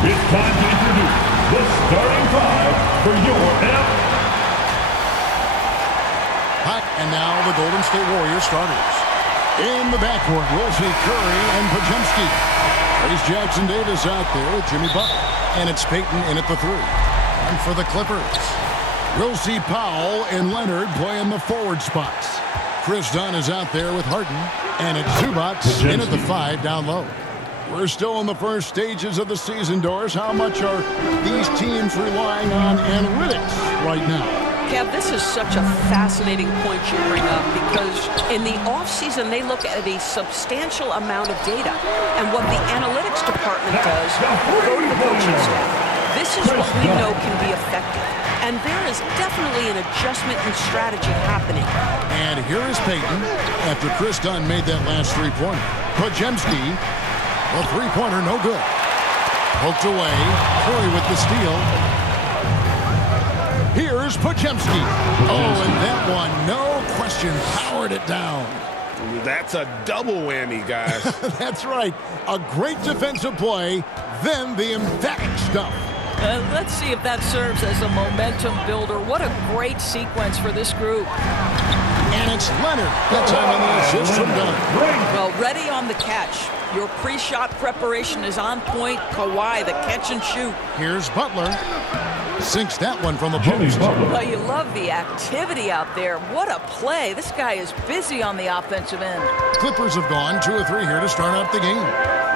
It's time to introduce the starting five for your NFL. Hot, and now the Golden State Warriors starters. In the backcourt, we'll see Curry and Podziemski. There's Jackson Davis out there with Jimmy Butler. And it's Payton in at the three. And for the Clippers, we'll see Powell and Leonard play in the forward spots. Chris Dunn is out there with Harden. And it's Zubac in at the five down low. We're still in the first stages of the season, Doris. How much are these teams relying on analytics right now? Kev, this is such a fascinating point you bring up because in the offseason, they look at a substantial amount of data. And what the analytics department does, go to the coaching staff. This is what we know can be effective. And there is definitely an adjustment in strategy happening. And here is Payton after Chris Dunn made that last three-pointer. Podziemski, the three-pointer, no good. Poked away. Curry with the steal. Here's Podziemski. Oh, and that one, no question, powered it down. That's a double whammy, guys. That's right. A great defensive play, then the emphatic stuff. Let's see if that serves as a momentum builder. What a great sequence for this group. And it's Leonard. That time on the assist from Dunn. Well, ready on the catch. Your pre-shot preparation is on point. Kawhi, the catch and shoot. Here's Butler. Sinks that one from the post. Well, you love the activity out there. What a play. This guy is busy on the offensive end. Clippers have gone 2 of 3 here to start out the game.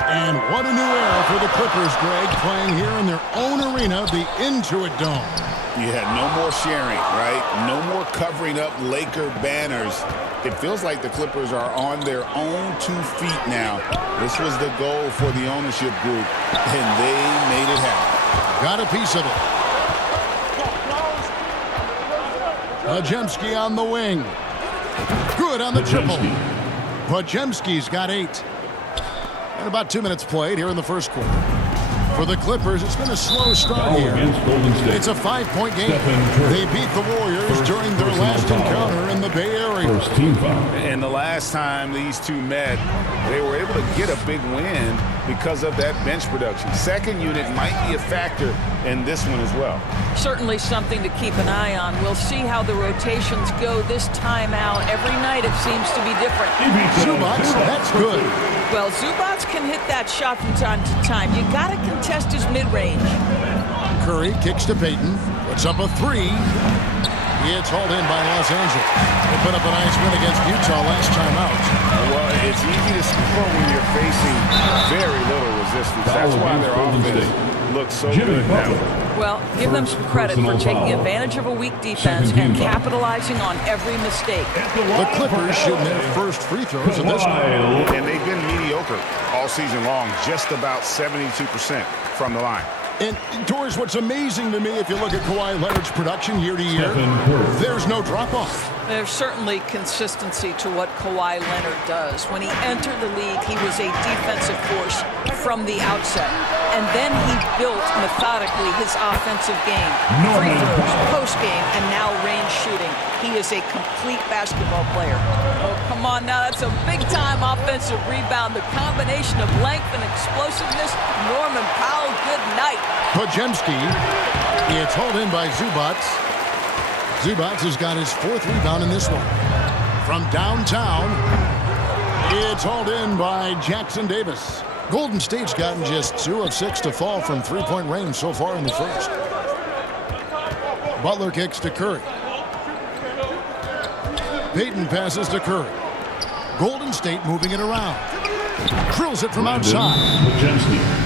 And what a new era for the Clippers, Greg, playing here in their own arena, the Intuit Dome. Yeah, no more sharing, right? No more covering up Laker banners. It feels like the Clippers are on their own 2 feet now. This was the goal for the ownership group, and they made it happen. Got a piece of it. Podziemski on the wing. Good on the triple. Podziemski's got 8. And about 2 minutes played here in the first quarter. For the Clippers, it's been a slow start here. It's a 5-point game. They beat the Warriors during their last encounter in the Bay Area. And the last time these two met, they were able to get a big win because of that bench production. Second unit might be a factor in this one as well. Certainly something to keep an eye on. We'll see how the rotations go this time out. Every night it seems to be different. Zubac, that's good. Well, Zubac can hit that shot from time to time. You got to contest his mid-range. Curry kicks to Payton. Puts up a 3. It's hauled in by Los Angeles. They put up a nice win against Utah last time out. Well, it's easy to score when you're facing very little resistance. That's why their offense looks so good now. Well, give them some credit for taking advantage of a weak defense and capitalizing on every mistake. The Clippers shooting their first free throws of this night. And they've been mediocre all season long, just about 72% from the line. And, Doris, what's amazing to me, if you look at Kawhi Leonard's production year to year, there's no drop-off. There's certainly consistency to what Kawhi Leonard does. When he entered the league, he was a defensive force from the outset. And then he built methodically his offensive game. Free throws, post-game, and now range shooting. He is a complete basketball player. Oh, come on now. That's a big-time offensive rebound. The combination of length and explosiveness. Norman Powell, good night. Podziemski. It's hauled in by Zubac. Zubac has got his 4th rebound in this one. From downtown, it's hauled in by Jackson Davis. Golden State's gotten just 2 of 6 to fall from 3-point range so far in the first. Butler kicks to Curry. Payton passes to Curry. Golden State moving it around. Drills it from outside.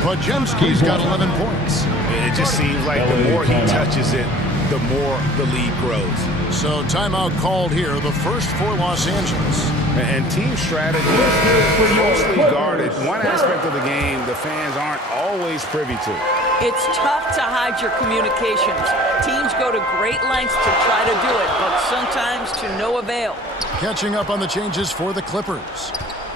Podziemski's got 11 points. It just seems like the more he touches it, the more the lead grows. So timeout called here, the first for Los Angeles. And team strategy is mostly guarded. One aspect of the game the fans aren't always privy to. It's tough to hide your communications. Teams go to great lengths to try to do it, but sometimes to no avail. Catching up on the changes for the Clippers.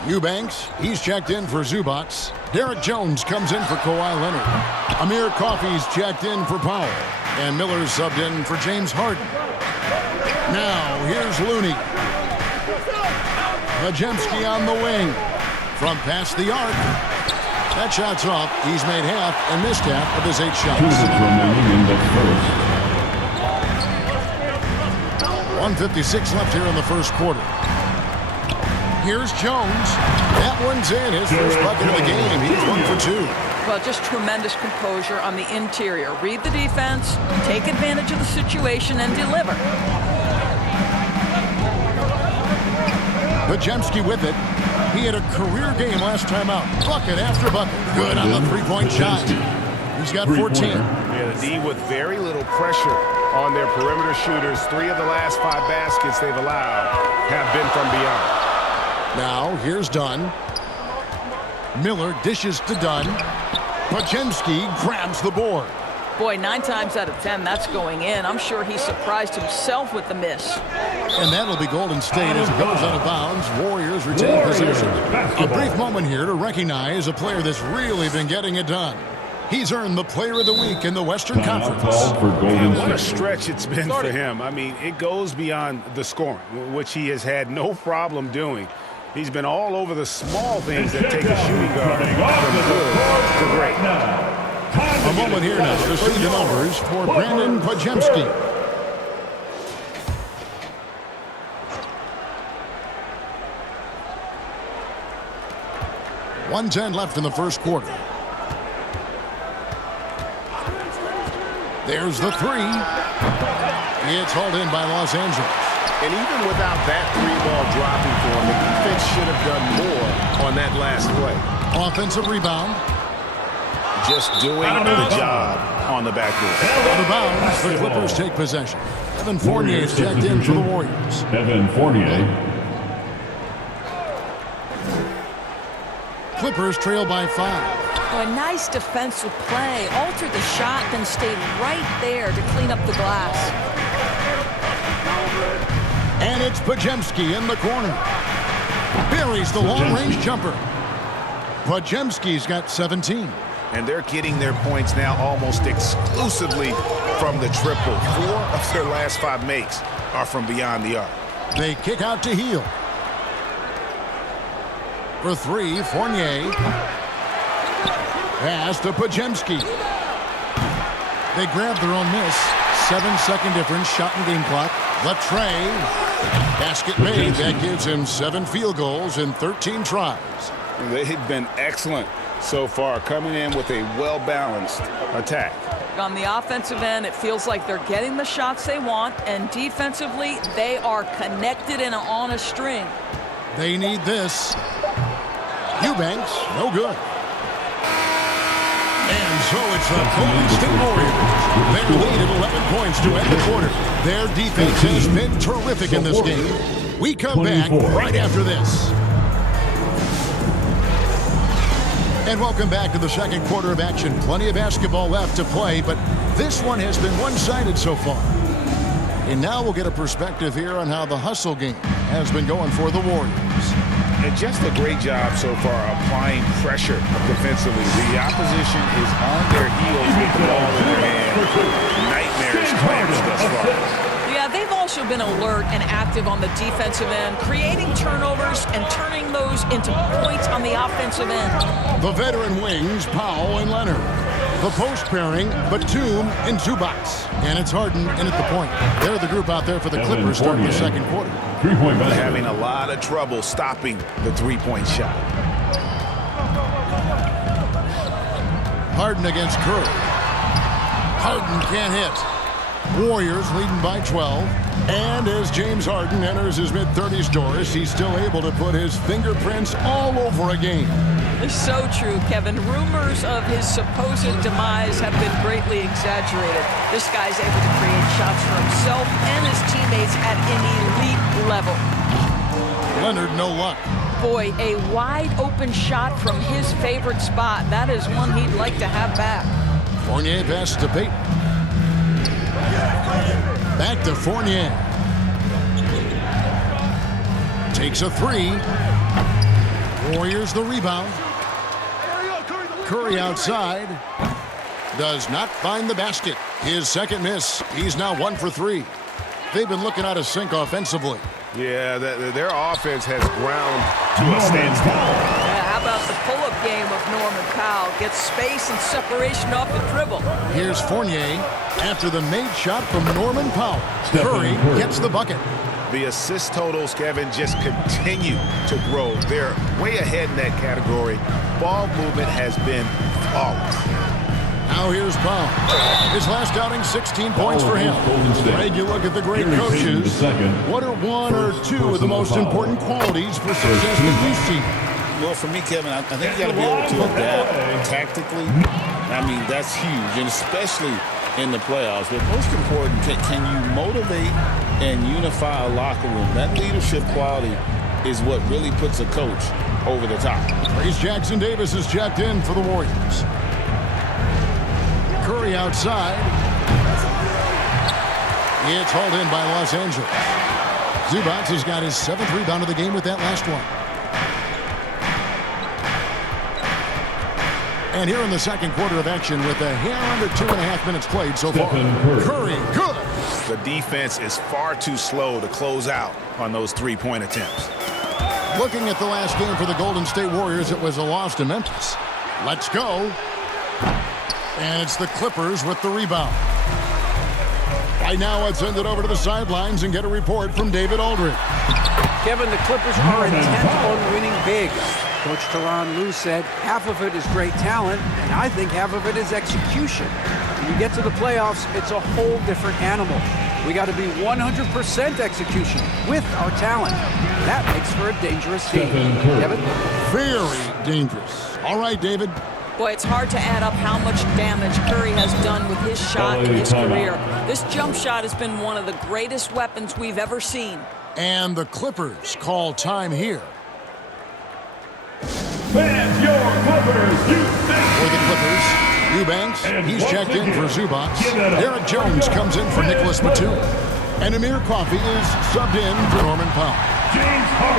Eubanks, he's checked in for Zubac. Derek Jones comes in for Kawhi Leonard. Amir Coffey's checked in for Powell. And Miller's subbed in for James Harden. Now, here's Looney. Podziemski on the wing. From past the arc. That shot's off. He's made half and missed half of his 8 2 shots. minutes remaining in the first. 1:56 left here in the first quarter. Here's Jones. That one's in. His first bucket of the game. He's 1 for 2. Well, just tremendous composure on the interior. Read the defense, take advantage of the situation, and deliver. Podziemski with it. He had a career game last time out. Bucket after bucket. Good on the three-point shot. He's got 14. Yeah, the D with very little pressure on their perimeter shooters. 3 of the last 5 baskets they've allowed have been from beyond. Now, here's Dunn. Miller dishes to Dunn. Podziemski grabs the board. Boy, 9 times out of 10, that's going in. I'm sure he surprised himself with the miss. And that'll be Golden State as it goes out of bounds. Warriors retain possession. A brief moment here to recognize a player that's really been getting it done. He's earned the Player of the Week in the Western Conference. What a stretch it's been for him. I mean, it goes beyond the scoring, which he has had no problem doing. He's been all over the small things that take a shooting guard from good to great. A moment here now to see the numbers for Brandon Podziemski. .110 left in the first quarter. There's the 3. It's hauled in by Los Angeles. And even without that 3-ball dropping for him, the defense should have done more on that last play. Offensive rebound. Just doing the job on the backboard. Out of bounds, the Clippers take possession. Evan Fournier is checked in for the Warriors. Evan Fournier. Clippers trail by 5. A nice defensive play. Altered the shot, then stayed right there to clean up the glass. And it's Podziemski in the corner. Buries the long-range jumper. Podziemski's got 17. And they're getting their points now almost exclusively from the triple. 4 of their last 5 makes are from beyond the arc. They kick out to Hield. For 3, Fournier. Pass to Podziemski. They grab their own miss. 7-second difference, shot and game clock. The tray. Basket made. That gives him 7 field goals in 13 tries. They've been excellent so far, coming in with a well-balanced attack. On the offensive end, it feels like they're getting the shots they want, and defensively, they are connected and on a string. They need this. Eubanks, no good. And so it's the Golden State Warriors. Their lead at 11 points to end the quarter. Their defense has been terrific in this game. We come back right after this. And welcome back to the second quarter of action. Plenty of basketball left to play, but this one has been one-sided so far. And now we'll get a perspective here on how the hustle game has been going for the Warriors. And just a great job so far applying pressure defensively. The opposition is on their heels with the ball in their hand. Nightmares planned thus far. Yeah, they've also been alert and active on the defensive end, creating turnovers and turning those into points on the offensive end. The veteran wings, Powell and Leonard. The post pairing, Batum and Zubac. And it's Harden in at the point. They're the group out there for the Clippers starting the second quarter. 3-point basket. Having a lot of trouble stopping the three-point shot. Harden against Curry. Harden can't hit. Warriors leading by 12. And as James Harden enters his mid-30s, Doris, he's still able to put his fingerprints all over a game. It's so true, Kevin. Rumors of his supposed demise have been greatly exaggerated. This guy's able to create shots for himself and his teammates at an elite level. Leonard, no luck. Boy, a wide open shot from his favorite spot. That is one he'd like to have back. Fournier passes to Payton. Back to Fournier. Takes a 3. Warriors the rebound. Curry outside. Does not find the basket. His second miss. He's now 1 for 3. They've been looking out of sync offensively. Yeah, their offense has ground to a standstill. How about the pull-up game of Norman Powell. Gets space and separation off the dribble. Here's Fournier after the made shot from Norman Powell. Curry gets the bucket. The assist totals, Kevin, just continue to grow. They're way ahead in that category. Ball movement has been flawless. Now here's Powell. His last outing, 16 points for him. Greg, you look at the great coaches. What are one or two of the most important qualities for success that you see? Well, for me, Kevin, I think you got to be able to adapt tactically. I mean, that's huge, and especially in the playoffs. But most important, can you motivate and unify a locker room? That leadership quality is what really puts a coach over the top. Trayce Jackson-Davis is checked in for the Warriors. Curry outside. It's hauled in by Los Angeles. Zubac has got his 7th rebound of the game with that last one. And here in the second quarter of action with a hair under 2.5 minutes played so far. Curry, good. The defense is far too slow to close out on those three-point attempts. Looking at the last game for the Golden State Warriors, it was a loss to Memphis. Let's go. And it's the Clippers with the rebound. Right now, let's send it over to the sidelines and get a report from David Aldridge. Kevin, the Clippers are intent on winning big. Coach Tyronn Lue said half of it is great talent, and I think half of it is execution. When you get to the playoffs, it's a whole different animal. We got to be 100% execution with our talent. That makes for a dangerous team. Kevin? Very dangerous. All right, David. Boy, it's hard to add up how much damage Curry has done with his shot in his career. This jump shot has been one of the greatest weapons we've ever seen. And the Clippers call time here. Fans, your Clippers, For the Clippers, Eubanks, he's checked in for Zubac. Derek Jones comes in for Nicholas Batum. And Amir Coffey is subbed in for Norman Powell.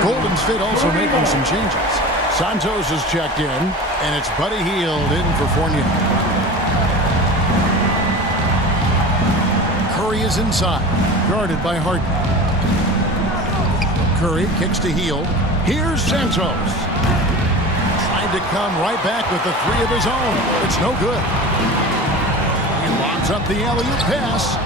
Golden State also making some changes. Santos is checked in, and it's Buddy Hield in for Fournier. Curry is inside, guarded by Harden. Curry kicks to Hield. Here's Santos. Trying to come right back with the three of his own. It's no good. He lobs up the alley-oop pass.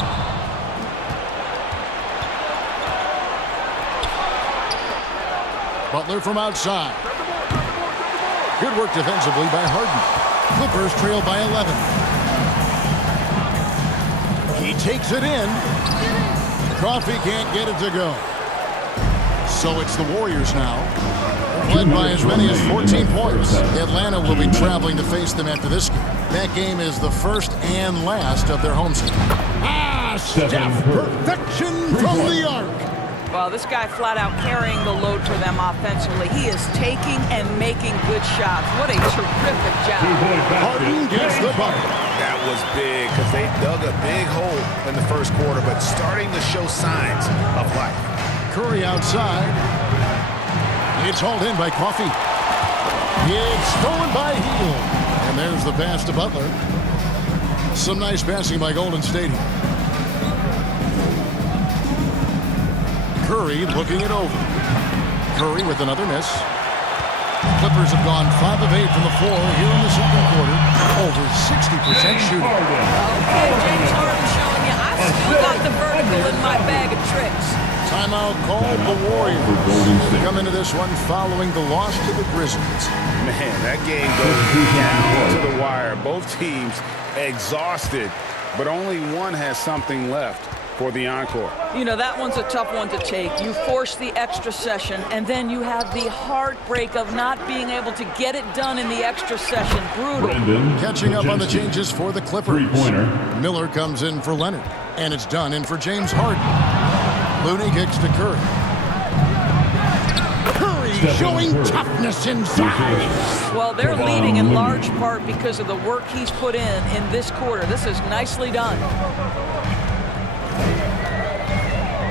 Butler from outside. Good work defensively by Harden. Clippers trail by 11. He takes it in. Coffey can't get it to go. So it's the Warriors now. Led by as many as 14 points. Atlanta will be traveling to face them after this game. That game is the first and last of their homestand. Steph, perfection from the arc. Well, this guy flat out carrying the load for them offensively. He is taking and making good shots. What a terrific job. Harden gets the bucket. That was big because they dug a big hole in the first quarter, but starting to show signs of life. Curry outside. It's hauled in by Coffey. It's stolen by Hield. And there's the pass to Butler. Some nice passing by Golden State. Curry looking it over. Curry with another miss. Clippers have gone 5 of 8 from the floor here in the second quarter. Over 60% shooting. Okay, James Harden showing you I've still got the vertical in my bag of tricks. Timeout called the Warriors. They come into this one following the loss to the Grizzlies. Man, that game goes down to the wire. Both teams exhausted, but only one has something left for the encore. You know, that one's a tough one to take. You force the extra session, and then you have the heartbreak of not being able to get it done in the extra session. Brutal. Catching up on the changes for the Clippers. Miller comes in for Leonard, and it's done in for James Harden. Looney kicks to Curry. Curry showing toughness inside. Well, they're leading in large part because of the work he's put in this quarter. This is nicely done.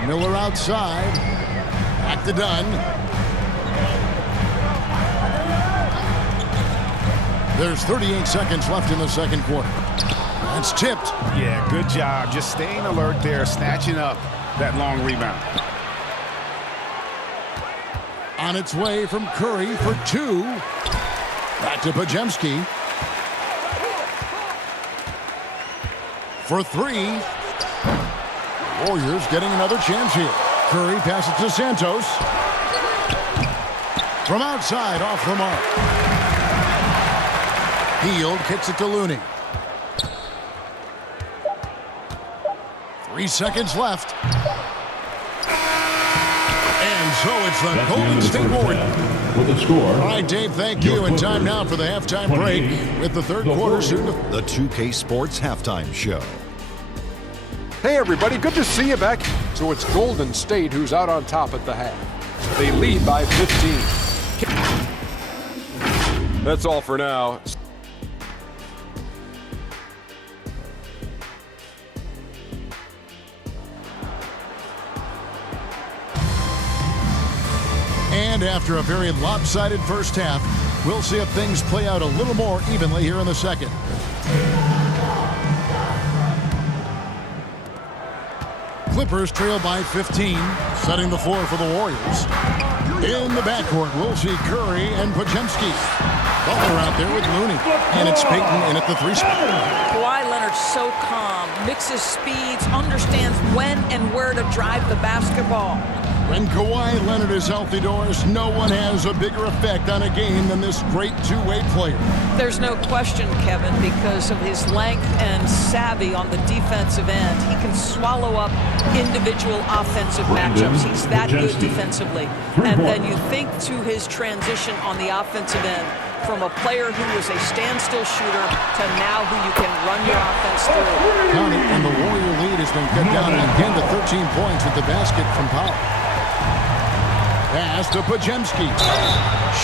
Miller outside. Back to Dunn. There's 38 seconds left in the second quarter. That's tipped. Yeah, good job. Just staying alert there, snatching up that long rebound. On its way from Curry for 2. Back to Podziemski. For three. Warriors getting another chance here. Curry passes to Santos. From outside, off the mark. Hield kicks it to Looney. 3 seconds left. And so it's the Golden State Warriors. With the score. All right, Dave, thank you. And time now for the halftime break with the third quarter soon. The 2K Sports Halftime Show. Hey everybody, good to see you back. So it's Golden State who's out on top at the half. They lead by 15. That's all for now. And after a very lopsided first half, we'll see if things play out a little more evenly here in the second. Clippers trail by 15, setting the floor for the Warriors. In the backcourt, we'll see Curry and Podziemski. Butler out there with Looney. And it's Payton in at the 3 spot. Kawhi Leonard's so calm, mixes speeds, understands when and where to drive the basketball. When Kawhi Leonard is healthy, Doris, no one has a bigger effect on a game than this great two-way player. There's no question, Kevin, because of his length and savvy on the defensive end. He can swallow up individual offensive matchups. He's that good defensively. And then you think to his transition on the offensive end from a player who was a standstill shooter to now who you can run your offense through. Counting, and the Warrior lead has been cut down again to 13 points with the basket from Powell. Pass to Podziemski.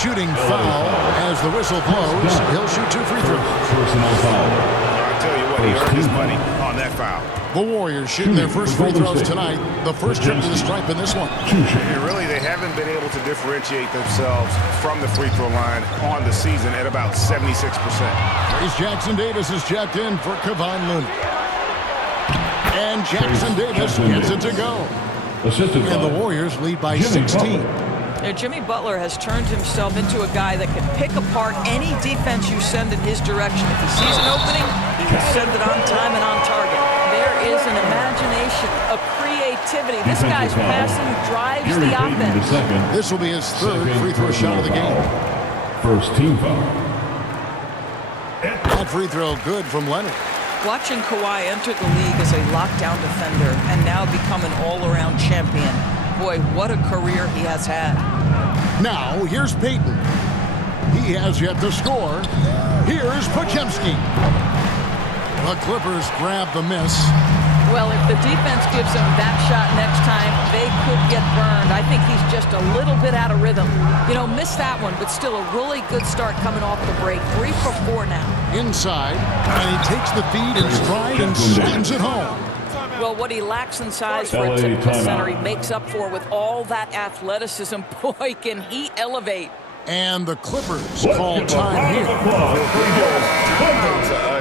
Shooting foul as the whistle blows. He'll shoot 2 free throws. Personal foul. I'll tell you what, he earned his money on that foul. The Warriors shooting their first free throws tonight. The first trip to the stripe in this one. And really, they haven't been able to differentiate themselves from the free throw line on the season at about 76%. Trace Jackson-Davis is checked in for Kevon Looney. And Jackson-Davis gets it to go. Assisted And the by Warriors lead by Jimmy 16. Jimmy Butler has turned himself into a guy that can pick apart any defense you send in his direction. If he sees an opening, he can send it on time and on target. There is an imagination, a creativity. This guy's passing drives the offense. This will be his third free throw shot of the game. First team foul. That free throw good from Leonard. Watching Kawhi enter the league as a lockdown defender and now become an all-around champion. Boy, what a career he has had. Now, here's Payton. He has yet to score. Here's Podziemski. The Clippers grab the miss. Well, if the defense gives him that shot next time, they could get burned. I think he's just a little bit out of rhythm. You know, missed that one, but still a really good start coming off the break. 3 for 4 now. Inside, and he takes the feed in stride and slams it home. Well, what he lacks in size for a typical center, he makes up for with all that athleticism. Boy, can he elevate. And the Clippers call time here.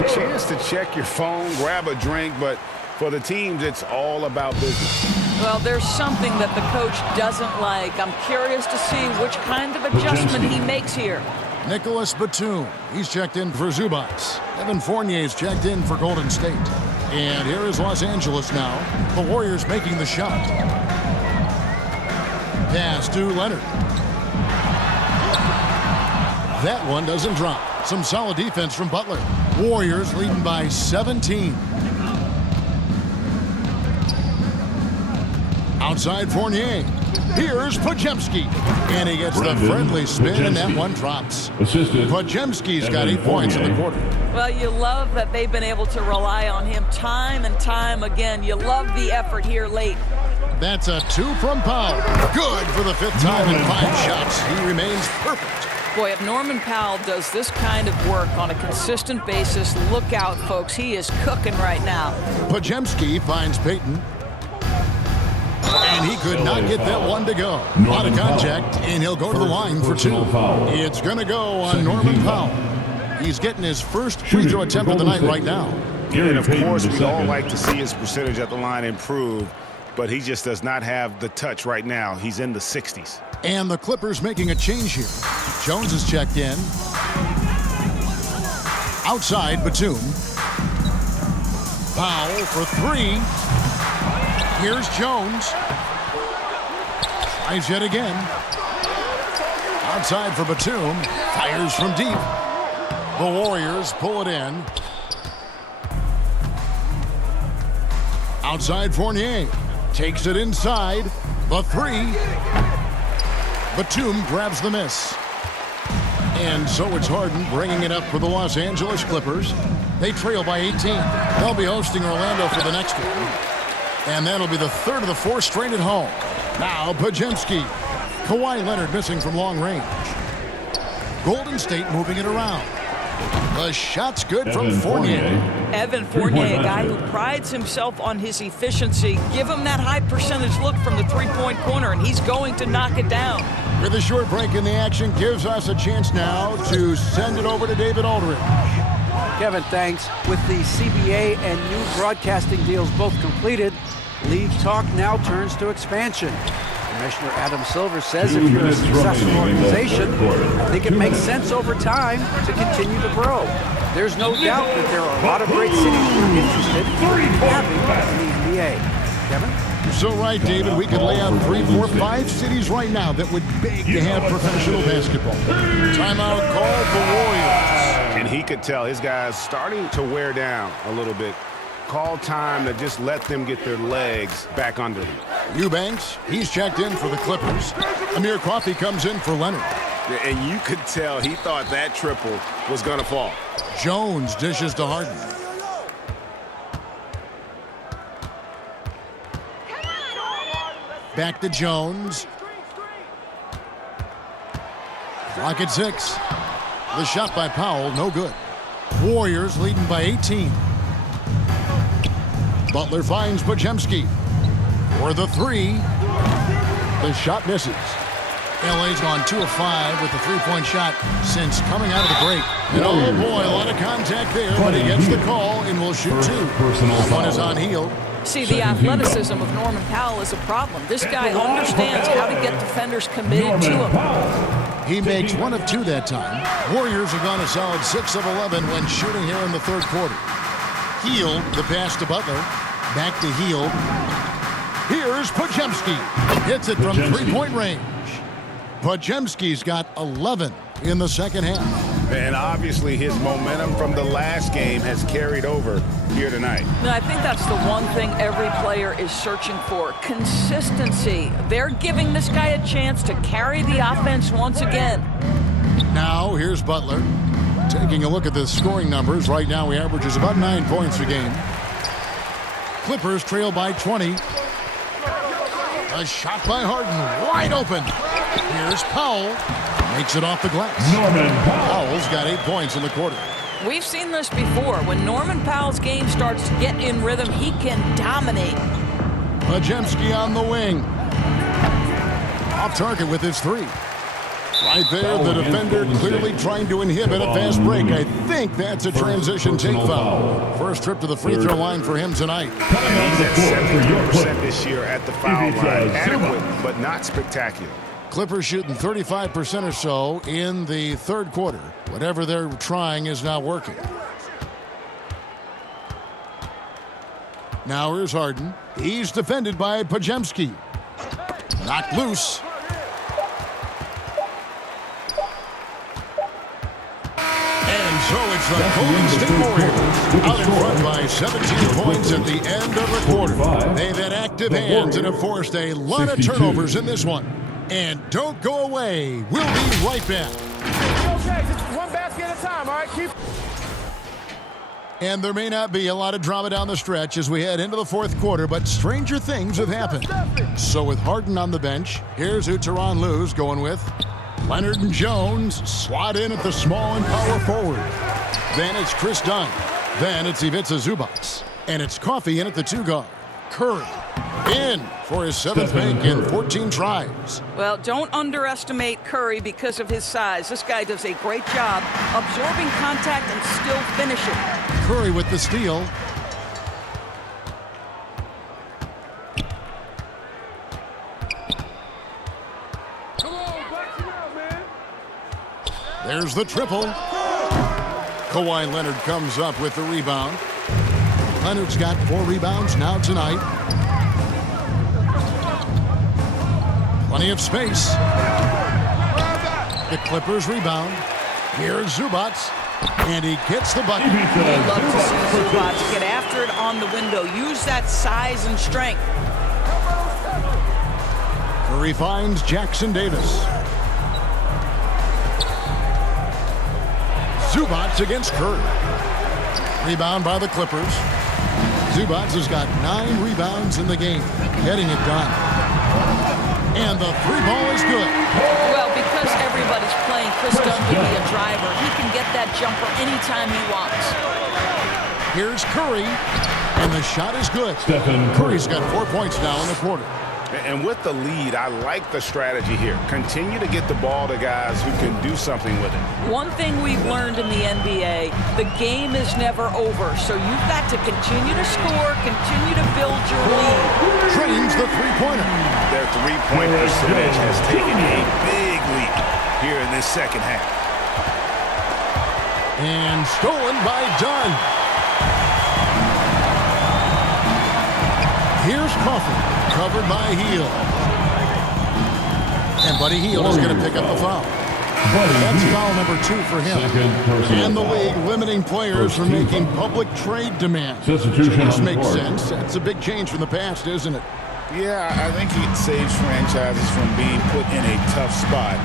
It's a chance to check your phone, grab a drink, but for the teams, it's all about business. Well, there's something that the coach doesn't like. I'm curious to see which kind of adjustment he makes here. Nicholas Batum, he's checked in for Zubats. Evan Fournier's checked in for Golden State. And here is Los Angeles now. The Warriors making the shot. Pass to Leonard. That one doesn't drop. Some solid defense from Butler. Warriors leading by 17. Outside Fournier. Here's Podziemski. And he gets the friendly spin, and that one drops. Assisted. Podziemski's got 8 points in the quarter. Well, you love that they've been able to rely on him time and time again. You love the effort here late. That's a 2 from Powell. Good for the 5th time in 5 shots. He remains perfect. Boy, if Norman Powell does this kind of work on a consistent basis, look out, folks. He is cooking right now. Podziemski finds Payton. And he could not get that one to go. A lot of contact, and he'll go to the line for 2. It's going to go on Norman Powell. He's getting his first free throw attempt of the night right now. And of course, we'd all like to see his percentage at the line improve, but he just does not have the touch right now. He's in the 60s. And the Clippers making a change here. Jones is checked in. Outside, Batum. Powell for three. Here's Jones. Tries yet again. Outside for Batum. Fires from deep. The Warriors pull it in. Outside Fournier. Takes it inside. The three. Batum grabs the miss. And so it's Harden bringing it up for the Los Angeles Clippers. They trail by 18. They'll be hosting Orlando for the next one. And that'll be the third of the fourth straight at home. Now Podziemski. Kawhi Leonard missing from long range. Golden State moving it around. The shot's good from Fournier. Evan Fournier, a guy who prides himself on his efficiency. Give him that high percentage look from the three-point corner, and he's going to knock it down. With a short break in the action, gives us a chance now to send it over to David Aldridge. Kevin, thanks. With the CBA and new broadcasting deals both completed, league talk now turns to expansion. Commissioner Adam Silver says if you're a successful organization, I think it makes sense over time to continue to grow. There's no doubt that there are a lot of great cities interested in having an EBA. Kevin? You're so right, David. We could lay out 3, 4, 5 cities right now that would beg to have professional basketball. Timeout called the Warriors. And he could tell his guys starting to wear down a little bit. Call time to just let them get their legs back under them. Eubanks, he's checked in for the Clippers. Amir Coffey comes in for Leonard. And you could tell he thought that triple was going to fall. Jones dishes to Harden. Back to Jones. Clock at 6. The shot by Powell, no good. Warriors leading by 18. Butler finds Podziemski for the three. The shot misses. LA's gone 2 of 5 with the three-point shot since coming out of the break. And oh boy, a lot of contact there, but he gets the call and will shoot 2. One is on Hield. See, the athleticism of Norman Powell is a problem. This guy understands how to get defenders committed to him. He makes 1 of 2 that time. Warriors have gone a solid 6 of 11 when shooting here in the third quarter. Hield, the pass to Butler. Back to Hield. Here's Podziemski. Hits it from three-point range. Podziemski's got 11 in the second half. And obviously his momentum from the last game has carried over here tonight. No, I think that's the one thing every player is searching for. Consistency. They're giving this guy a chance to carry the offense once again. Now here's Butler. Taking a look at the scoring numbers. Right now he averages about 9 points a game. Clippers trail by 20. A shot by Harden. Wide open. Here's Powell. Makes it off the glass. Norman Powell. Powell's got 8 points in the quarter. We've seen this before. When Norman Powell's game starts to get in rhythm, he can dominate. Podziemski on the wing. Off target with his 3. Right there, the defender clearly trying to inhibit a fast break. I think that's a transition take foul. First trip to the free throw line for him tonight. And he's at 70% this year at the foul line. Adequate, but not spectacular. Clippers shooting 35% or so in the third quarter. Whatever they're trying is not working. Now here's Harden. He's defended by Podziemski. Knocked loose. And so it's the Golden State Warriors out in front by 17 points at the end of the quarter. They've had active hands and have forced a lot of turnovers in this one. And don't go away. We'll be right back. Okay, just one basket at a time, all right? Keep. And there may not be a lot of drama down the stretch as we head into the fourth quarter, but stranger things have happened. So with Harden on the bench, here's who Tyronn Lue's going with. Leonard and Jones slot in at the small and power forward. Then it's Chris Dunn. Then it's Ivica Zubac. And it's Coffey in at the 2 guard. Curry in for his 7th make in 14 tries. Well, don't underestimate Curry because of his size. This guy does a great job absorbing contact and still finishing. Curry with the steal. Come on, box it out, man. There's the triple. Kawhi Leonard comes up with the rebound. Leonard's got 4 rebounds now tonight. Plenty of space. The Clippers rebound. Here's Zubac. And he gets the bucket. I'd love to see Zubac get after it on the window. Use that size and strength. Curry finds Jackson Davis. Zubac against Curry. Rebound by the Clippers. Zubac has got 9 rebounds in the game. Getting it done. And the 3-ball is good. Well, because everybody's playing Chris Dunn to be a driver, he can get that jumper anytime he wants. Here's Curry, and the shot is good. Curry's got 4 points now in the quarter. And with the lead, I like the strategy here. Continue to get the ball to guys who can do something with it. One thing we've learned in the NBA, the game is never over. So you've got to continue to score, continue to build your lead. Drains the three-pointer. Their three-point percentage has taken a big leap here in this second half. And stolen by Dunn. Here's Crawford. Covered by Hield. And Buddy Hield is going to pick up the foul. That's foul number 2 for him. And the league limiting players from making public trade demands. This makes sense. That's a big change from the past, isn't it? Yeah, I think it saves franchises from being put in a tough spot.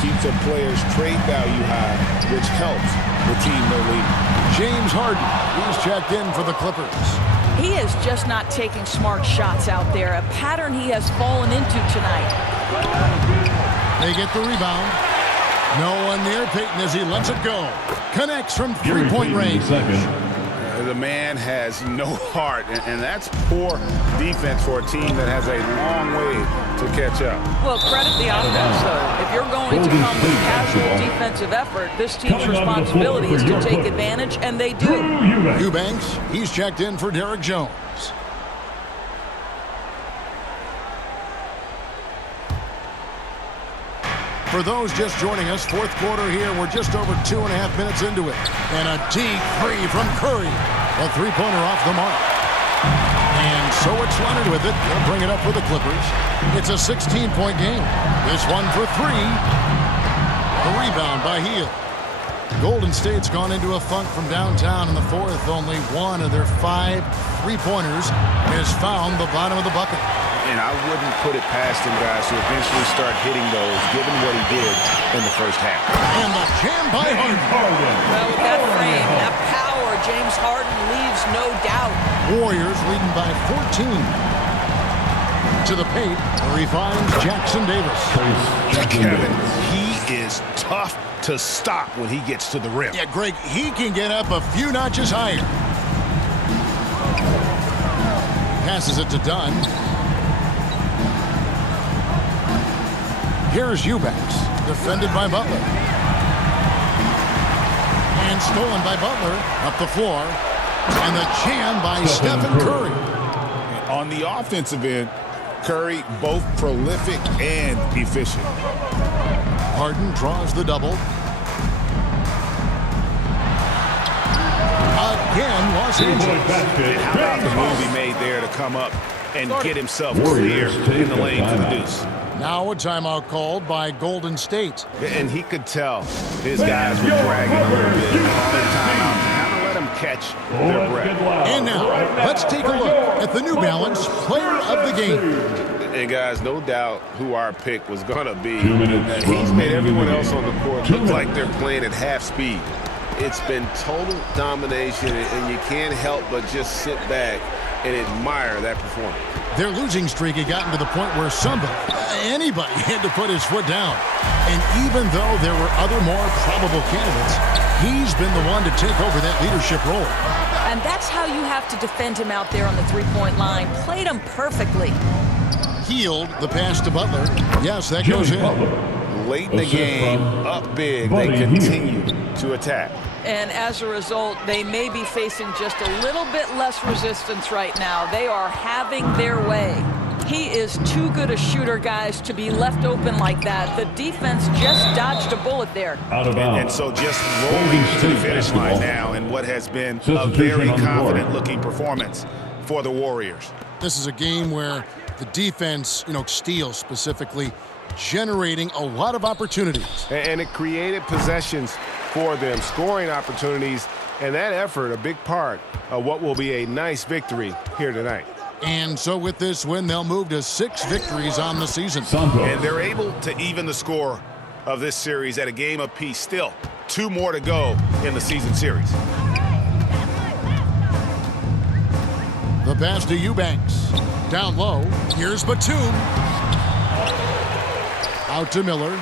Keeps a player's trade value high, which helps the team they're leading. James Harden, he's checked in for the Clippers. He is just not taking smart shots out there, a pattern he has fallen into tonight. They get the rebound. No one near Payton as he lets it go. Connects from three-point range. The man has no heart, and that's poor defense for a team that has a long way to catch up. Well, credit the offense, though. If you're going to come with casual defensive effort, this team's responsibility is to take advantage, and they do. Eubanks, he's checked in for Derek Jones. For those just joining us, 4th quarter here. We're just over 2.5 minutes into it. And a deep 3 from Curry. A 3-pointer off the mark. And so it's Leonard with it. They'll bring it up for the Clippers. It's a 16-point game. This one for 3. The rebound by Hield. Golden State's gone into a funk from downtown in the 4th. Only 1 of their 5 3-pointers has found the bottom of the bucket. And I wouldn't put it past him, guys, to eventually start hitting those, given what he did in the first half. And the jam by Harden. Well, with that frame, that power, James Harden leaves no doubt. Warriors leading by 14. To the paint, where he finds Jackson Davis. Kevin, he is tough to stop when he gets to the rim. Yeah, Greg, he can get up a few notches higher. Passes it to Dunn. Here's Eubanks, defended by Butler. And stolen by Butler, up the floor. And the jam by Stephen Curry. On the offensive end, Curry both prolific and efficient. Harden draws the double. Again, Los Angeles. How about the move he made there to come up and get himself clear in the lane for the deuce? Now a timeout called by Golden State. And he could tell his guys were dragging a little bit on their timeout to kind of let them catch their breath. And now, let's take a look at the New Balance Player of the Game. And guys, no doubt who our pick was going to be. He's made everyone else on the court look like they're playing at half speed. It's been total domination, and you can't help but just sit back and admire that performance. Their losing streak had gotten to the point where anybody had to put his foot down. And even though there were other more probable candidates, he's been the one to take over that leadership role. And that's how you have to defend him out there on the three-point line. Played him perfectly. Hield the pass to Butler. Yes, that goes in. Late in the game, up big, they continue to attack. And as a result, they may be facing just a little bit less resistance right now. They are having their way. He is too good a shooter, guys, to be left open like that. The defense just dodged a bullet there. Out of bounds. And so just rolling to the finish line now in what has been a very confident-looking performance for the Warriors. This is a game where the defense, steals specifically, generating a lot of opportunities. And it created possessions for them, scoring opportunities, and that effort, a big part of what will be a nice victory here tonight. And so with this win, they'll move to 6 victories on the season. And they're able to even the score of this series at a game apiece. Still, 2 more to go in the season series. The pass to Eubanks. Down low. Here's Batum. Out to Miller.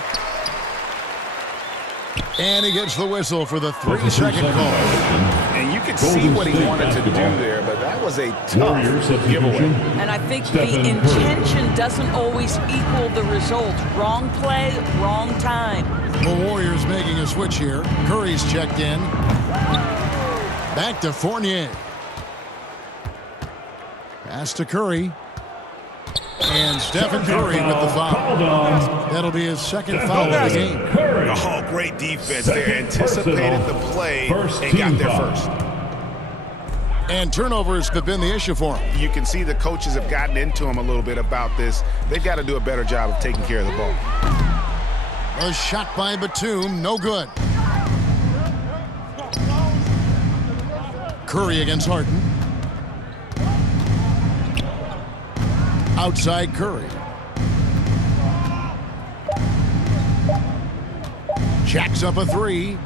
And he gets the whistle for the 3-second call. And you can see what he wanted to do there, but that was a tough giveaway. And I think the intention doesn't always equal the result. Wrong play, wrong time. The Warriors making a switch here. Curry's checked in. Back to Fournier. Pass to Curry. And Stephen Curry with the foul. That'll be his 2nd foul of the game. Oh, great defense there. Anticipated the play and got there first. And turnovers have been the issue for him. You can see the coaches have gotten into him a little bit about this. They've got to do a better job of taking care of the ball. A shot by Batum, no good. Curry against Harden. Outside Curry. Jacks up a 3.